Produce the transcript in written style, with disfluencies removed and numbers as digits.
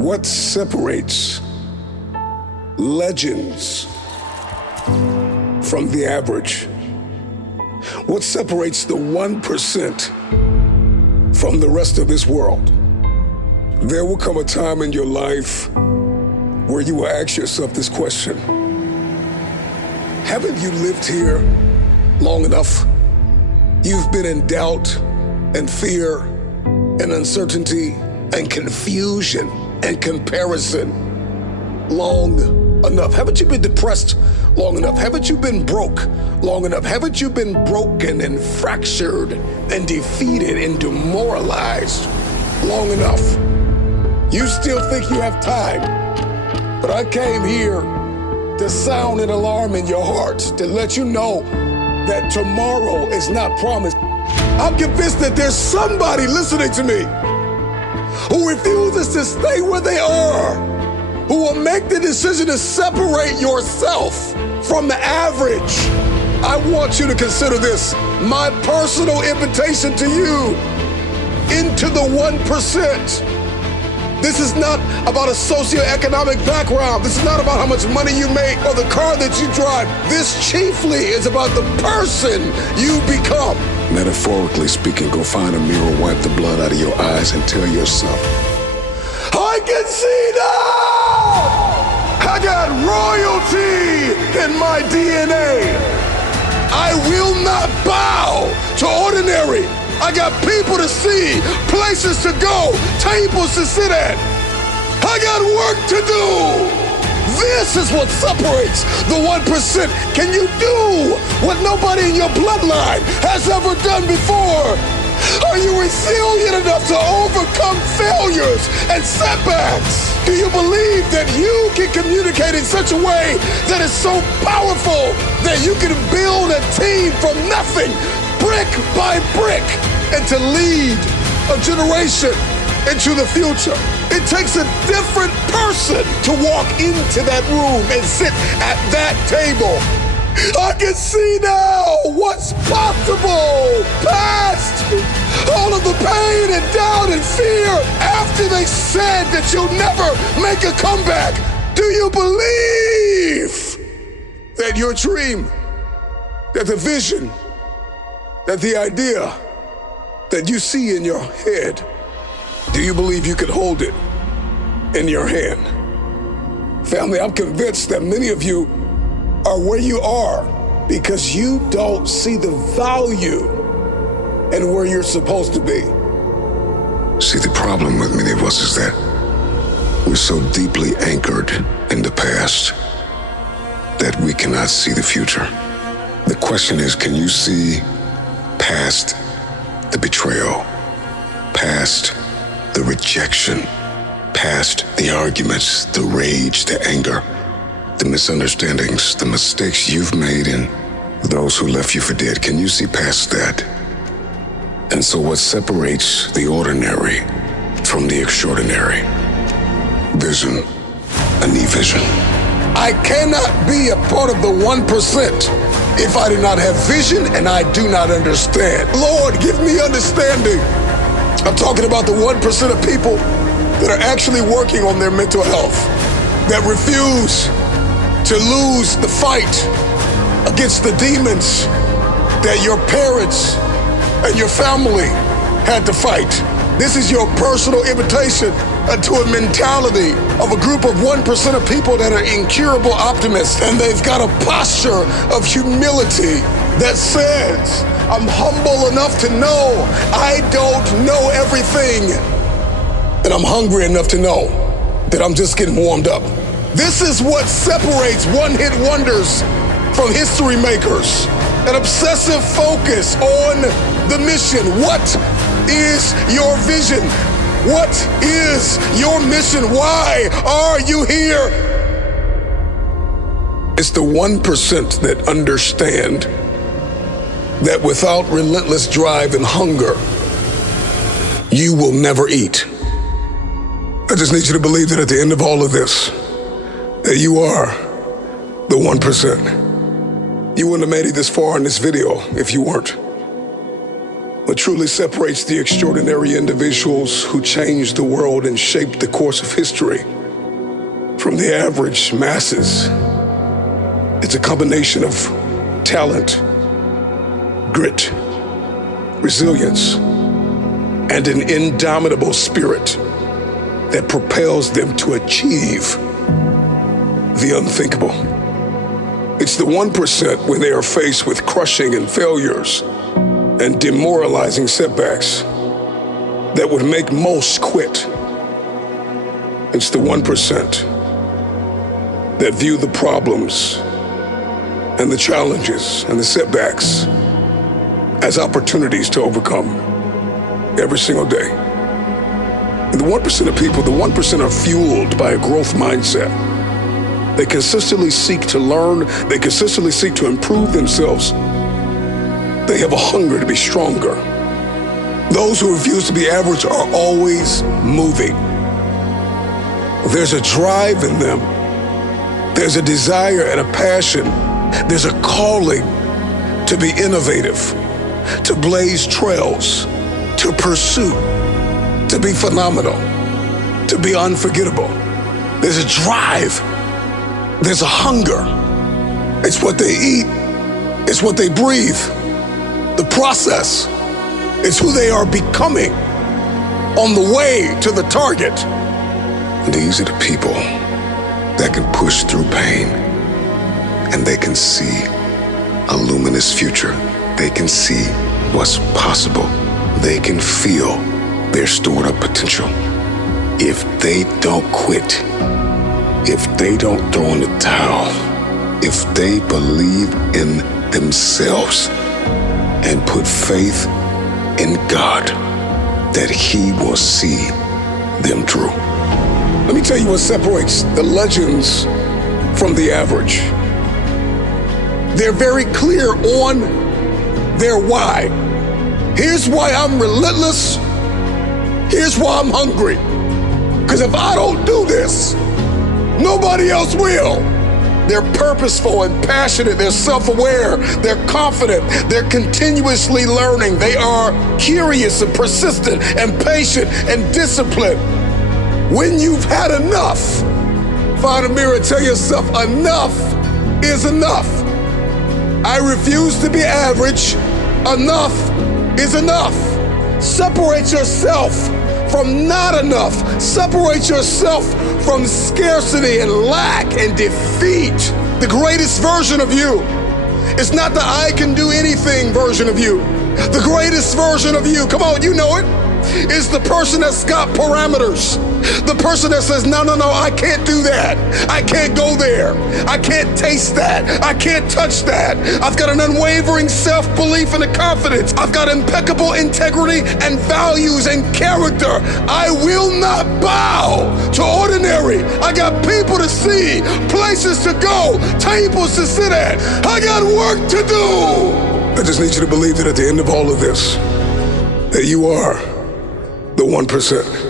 What separates legends from the average? What separates the 1% from the rest of this world? There will come a time in your life where you will ask yourself this question. Haven't you lived here long enough? You've been in doubt and fear and uncertainty and confusion and comparison long enough. Haven't you been depressed long enough? Haven't you been broke long enough? Haven't you been broken and fractured and defeated and demoralized long enough? You still think you have time, but I came here to sound an alarm in your heart, to let you know that tomorrow is not promised. I'm convinced that there's somebody listening to me who refuses to stay where they are, who will make the decision to separate yourself from the average. I want you to consider this my personal invitation to you into the 1%. This is not about a socioeconomic background. This is not about how much money you make or the car that you drive. This chiefly is about the person you become. Metaphorically speaking, go find a mirror, wipe the blood out of your eyes, and tell yourself, I can see now! I got royalty in my DNA. I will not bow to ordinary. I got people to see, places to go, tables to sit at. I got work to do. This is what separates the 1%. Can you do what nobody in your bloodline has ever done before? Are you resilient enough to overcome failures and setbacks? Do you believe that you can communicate in such a way that is so powerful that you can build a team from nothing, brick by brick, and to lead a generation into the future? It takes a different person to walk into that room and sit at that table. I can see now what's possible. Past all of the pain and doubt and fear after they said that you'll never make a comeback. Do you believe that your dream, that the vision, that the idea that you see in your head, do you believe you can hold it in your hand? Family, I'm convinced that many of you are where you are because you don't see the value in where you're supposed to be. See, the problem with many of us is that we're so deeply anchored in the past that we cannot see the future. The question is, can you see past the betrayal, past the rejection, past the arguments, the rage, the anger, the misunderstandings, the mistakes you've made, and those who left you for dead? Can you see past that? And so what separates the ordinary from the extraordinary? Vision, a new vision. I cannot be a part of the 1% if I do not have vision and I do not understand. Lord, give me understanding. I'm talking about the 1% of people that are actually working on their mental health, that refuse to lose the fight against the demons that your parents and your family had to fight. This is your personal invitation to a mentality of a group of 1% of people that are incurable optimists, and they've got a posture of humility that says, I'm humble enough to know I don't know everything, and I'm hungry enough to know that I'm just getting warmed up. This is what separates one-hit wonders from history makers. An obsessive focus on the mission. What is your vision? What is your mission? Why are you here? It's the 1% that understand that without relentless drive and hunger, you will never eat. I just need you to believe that at the end of all of this, that you are the 1%. You wouldn't have made it this far in this video if you weren't. What truly separates the extraordinary individuals who changed the world and shaped the course of history from the average masses, it's a combination of talent, grit, resilience, and an indomitable spirit that propels them to achieve the unthinkable. It's the 1% when they are faced with crushing and failures and demoralizing setbacks that would make most quit. It's the 1% that view the problems and the challenges and the setbacks as opportunities to overcome every single day. And the 1% of people, the 1% are fueled by a growth mindset. They consistently seek to learn, they consistently seek to improve themselves. They have a hunger to be stronger. Those who refuse to be average are always moving. There's a drive in them. There's a desire and a passion. There's a calling to be innovative, to blaze trails, to pursue, to be phenomenal, to be unforgettable. There's a drive. There's a hunger. It's what they eat. It's what they breathe. The process. It's who they are becoming on the way to the target. These are the people that can push through pain, and they can see a luminous future. They can see what's possible. They can feel their stored up potential. If they don't quit, if they don't throw in the towel, if they believe in themselves and put faith in God, that He will see them through. Let me tell you what separates the legends from the average. They're very clear on their why. Here's why I'm relentless. Here's why I'm hungry. Because if I don't do this, nobody else will. They're purposeful and passionate. They're self-aware. They're confident. They're continuously learning. They are curious and persistent and patient and disciplined. When you've had enough, find a mirror and tell yourself, enough is enough. I refuse to be average. Enough is enough. Separate yourself from not enough. Separate yourself from scarcity and lack and defeat. The greatest version of you is not the I can do anything version of you. The greatest version of you, come on, you know it, is the person that's got parameters. The person that says, no, I can't do that. I can't go there. I can't taste that. I can't touch that. I've got an unwavering self-belief and a confidence. I've got impeccable integrity and values and character. I will not bow to ordinary. I got people to see, places to go, tables to sit at. I got work to do. I just need you to believe that at the end of all of this, that you are the 1%.